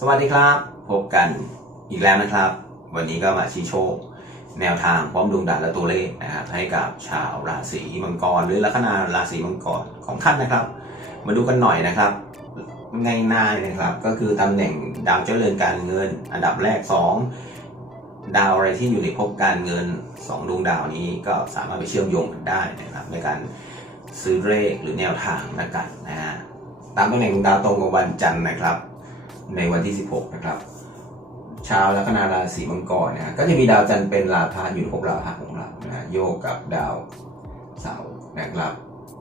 สวัสดีครับ พบกันอีกแล้วนะครับ วันนี้ก็มาชี้โชค แนวทางพร้อมดวงดาวและตัวเลขนะครับให้กับชาวราศีมังกร หรือลัคนาราศีมังกรของท่านนะครับ มาดูกันหน่อยนะครับง่ายๆนะครับ ก็คือตำแหน่งดาวเจ้าเรือนการเงิน อันดับแรก 2 ดาวอะไรที่อยู่ในภพการเงิน 2 ดวงดาวนี้ก็สามารถไปเชื่อมโยงกันได้นะครับ ในการซื้อเลขหรือแนวทางนะกันนะฮะตามตำแหน่งดาวตรงกับวันจันทร์นะครับ ในวันที่ 16 นะครับ ชาวลัคนาราศีมังกรนะฮะก็จะมีดาวจันทร์เป็นลาภะอยู่ในภพลาภะของเรานะโยกกับดาวเสาร์นะครับ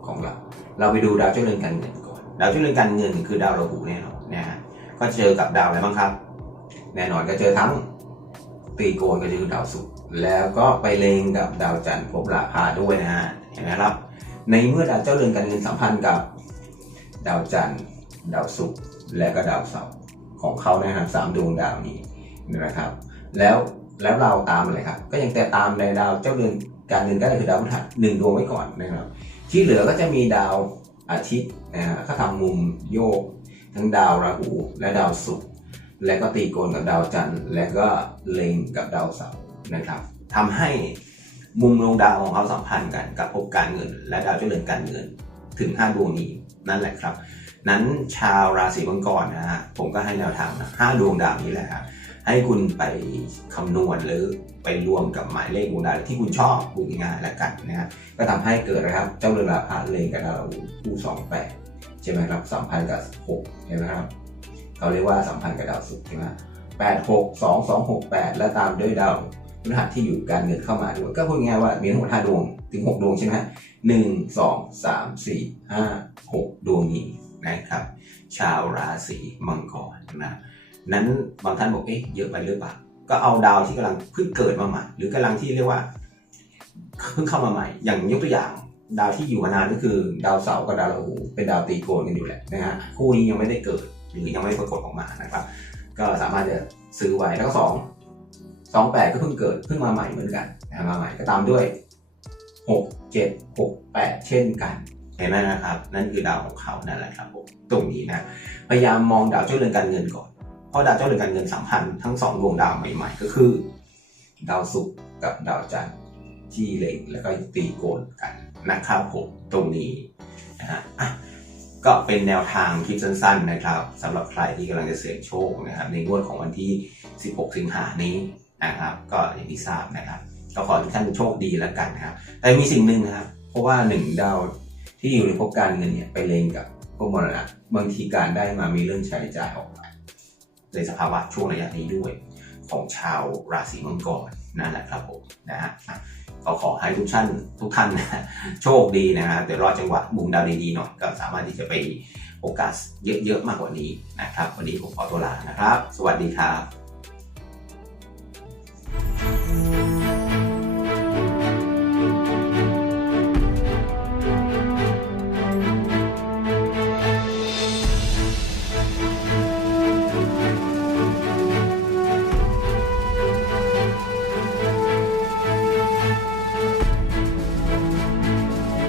ของเรา เราไปดูดาวเจ้าเรือนการเงินก่อน ดาวเจ้าเรือนการเงินคือดาวราหูแน่นอนนะฮะก็เจอกับดาวอะไรบ้างครับ แน่นอนก็เจอทั้งตีโกนก็คือดาวศุกร์แล้วก็ไปเลงกับดาวจันทร์ภพลาภะด้วยนะฮะเห็นไหมครับ ในเมื่อดาวเจ้าเรือนการเงินสัมพันธ์กับ ดาวจันทร์ดาวศุกร์และก็ดาวเสาร์ ของเขานะครับสามดวงดาวนี้นะครับ แล้วแล้วเราตามอะไรครับก็ยังแต่ตามในดาวเจ้าเรือนการเงินก็คือดาวพฤหัสหนึ่งดวงไว้ก่อนนะครับ ที่เหลือก็จะมีดาวอาทิตย์นะฮะเขาทำมุมโยก ทั้งดาวราหูและดาวศุกร์และก็ตีโกนกับดาวจันทร์และก็เล็งกับดาวเสาร์นะครับทำให้มุมดวงดาวของเขาสัมพันธ์กันกับภพการเงิน และดาวเจ้าเรือนการเงินถึง 5 ดวงนี้นั่นแหละครับ นั้นชาวราศีมังกรนะฮะผมก็ให้แนวทางนะห้าดวงดาวนี้แหละครับให้คุณไปคำนวณหรือไปรวมกับหมายเลขดวงดาวที่คุณชอบพูดง่ายล้วกันนะฮะก็ทำให้เกิดนะครับเจ้าเรือนราพะเลงกับดาวราหูคู่สองแปดใช่ไหมครับสัมพันธ์กับหกใช่ไหมครับเขาเรียกว่าสัมพันธ์กับดาวศุกร์ใช่ไหมแปดหกสองสองหกแปดและตามด้วยดาวพฤหัสที่อยู่การเงินเข้ามาด้วยก็พูดง่ายว่ามีทั้งหมดห้าดวงถึงหกดวงใช่ไหมฮะหนึ่งสองสามสี่ห้าหกดวงนี้ นะครับ ชาวราศีมังกรนะนั้นบางท่านบอกเอ๊ะเยอะไปหรือเปล่าก็เอาดาวที่กำลังเพิ่งเกิดมาใหม่ หรือกำลังที่เรียกว่าเพิ่งเข้ามาใหม่ อย่างยกตัวอย่างดาวที่อยู่มานานก็คือ ดาวเสาร์กับดาวราหูเป็นดาวตีโกนกันอยู่แหละนะฮะคู่นี้ยังไม่ได้เกิดหรือยังไม่ปรากฏออกมานะครับ ก็สามารถจะซื้อไว้แล้วก็สองสองแปดก็เพิ่งเกิดเพิ่งมาใหม่เหมือนกันนะมาใหม่ก็ตามด้วยหกเจ็ดหกแปดเช่นกัน เห็นไหมนะครับ นั่นคือดาวของเขานั่นแหละครับผมตรงนี้นะพยายามมองดาวเจ้าเรือนการเงินก่อนเพราะดาวเจ้าเรือนการเงินสัมพันธ์ทั้งสองดวงดาวใหม่ ๆ ก็คือ ดาวศุกร์กับดาวจันทร์ที่เล็งแล้วก็ตีโกนกันนะครับผมตรงนี้นะฮะก็เป็นแนวทางคลิปสั้นๆนะครับสำหรับใครที่กำลังจะเสี่ยงโชคนะครับ ในงวดของวันที่ 16 สิงหานี้นะครับ ก็อย่างที่ทราบนะครับ ก็ขอให้ทุกท่านโชคดีแล้วกันนะครับ แต่มีสิ่งหนึ่งนะครับ เพราะว่าหนึ่งดาว ที่อยู่ในภพการเงินเนี่ยไปเลงกับพวกมรณะบางทีการได้มามีเรื่องใช้จ่ายออกไปในสภาวะช่วงระยะนี้ด้วย ของชาวราศีมังกรนั่นแหละครับผมนะฮะอะก็ขอให้ทุกท่านทุกท่านนะโชคดีนะฮะเดี๋ยวรอจังหวะมุมดาวดีๆหน่อยก็สามารถที่จะไปโอกาสเยอะๆมากกว่านี้นะครับ วันนี้ผมขอตัวลานะครับ สวัสดีครับ